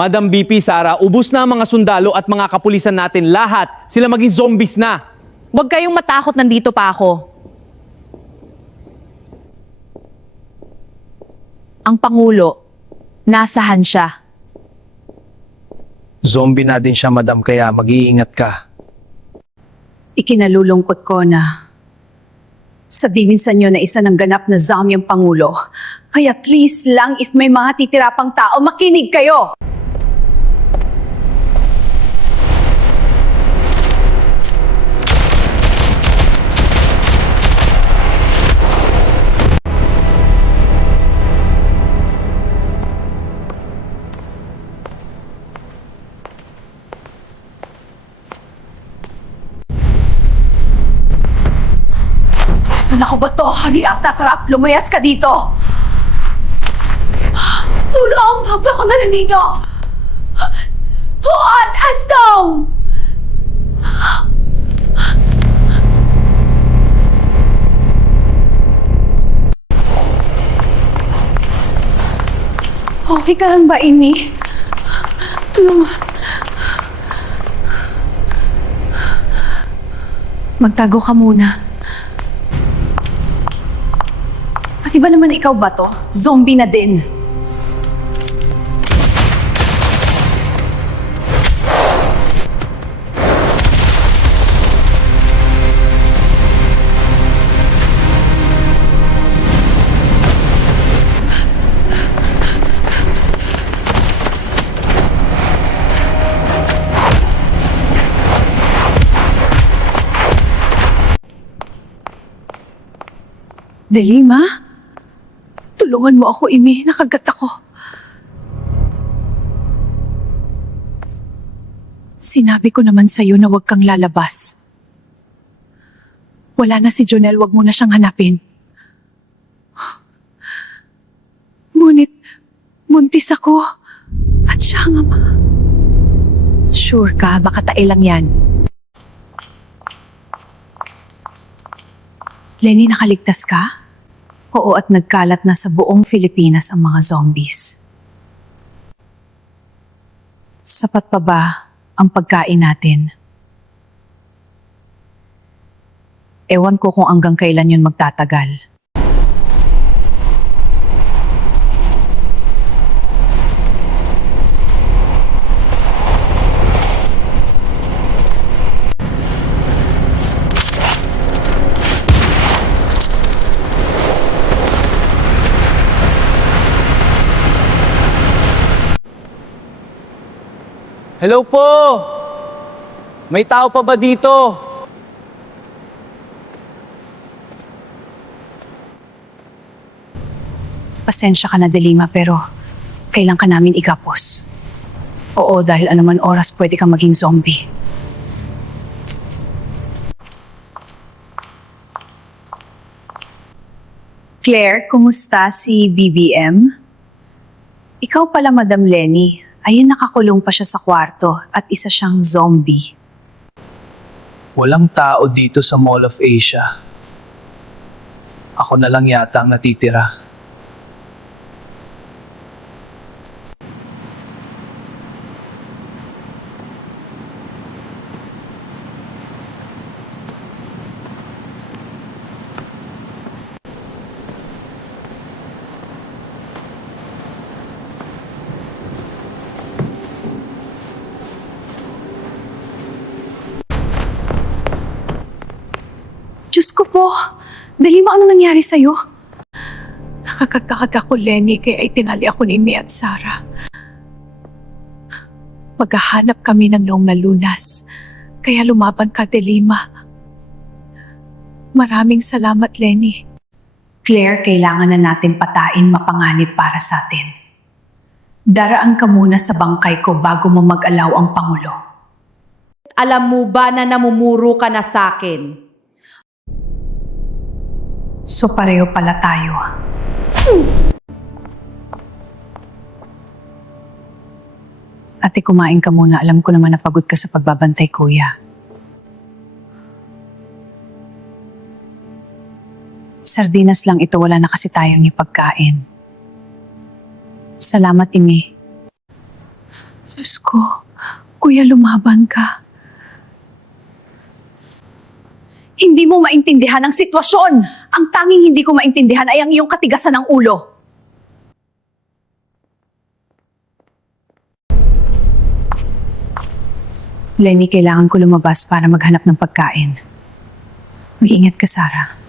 Madam BP Sara, ubos na ang mga sundalo at mga kapulisan natin. Lahat, sila maging zombies na. Huwag kayong matakot, nandito pa ako. Ang Pangulo, nasahan siya. Zombie na din siya, madam, kaya mag-iingat ka. Ikinalulungkot ko na sabihin sa inyo na isa ng ganap na zombie ang Pangulo. Kaya please lang, if may mga titira pang tao, makinig kayo! Naku ba to? Hindi ang sasarap. Lumayas ka dito. Tulong! Haba ko na ninyo! Tuot! Asdong! Okay ka lang ba, Amy? Tulong. Magtago ka muna. Pati ba naman ikaw ba to? Zombie na din. Delima? Tulungan mo ako, Imi. Nakagat ako. Sinabi ko naman sa'yo na huwag kang lalabas. Wala na si Jonel, huwag mo na siyang hanapin. Ngunit, buntis ako. At siya ang ama. Sure ka, baka tae lang yan. Lenny, nakaligtas ka? Oo, at nagkalat na sa buong Pilipinas ang mga zombies. Sapat pa ba ang pagkain natin? Ewan ko kung hanggang kailan yun magtatagal. Hello po! May tao pa ba dito? Pasensya ka na, Delima, pero kailan ka namin igapos. Oo, dahil anuman oras pwede kang maging zombie. Claire, kumusta si BBM? Ikaw pala, Madam Lenny. Ayun, nakakulong pa siya sa kwarto at isa siyang zombie. Walang tao dito sa Mall of Asia. Ako na lang yata ang natitira. Diyos ko po! Delima, ano nangyari sa'yo? Nakakagkakag ako, Lenny, kaya itinali ako ni Amy at Sarah. Maghahanap kami ng noong nalunas. Kaya lumaban ka, Delima. Maraming salamat, Lenny. Claire, kailangan na natin patain mapanganib para sa atin. Daraan ka muna sa bangkay ko bago mo mag-alaw ang Pangulo. Alam mo ba na namumuro ka na sa akin? So pareho pala tayo. Ate, kumain ka muna. Alam ko naman na pagod ka sa pagbabantay, kuya. Sardinas lang ito, wala na kasi tayong ipagkain. Salamat, Imi. ko. Kuya, lumaban ka. Hindi mo maintindihan ang sitwasyon. Ang tanging hindi ko maintindihan ay ang iyong katigasan ng ulo. Lenny, kailangan ko lumabas para maghanap ng pagkain. Mag-ingat ka, Sarah.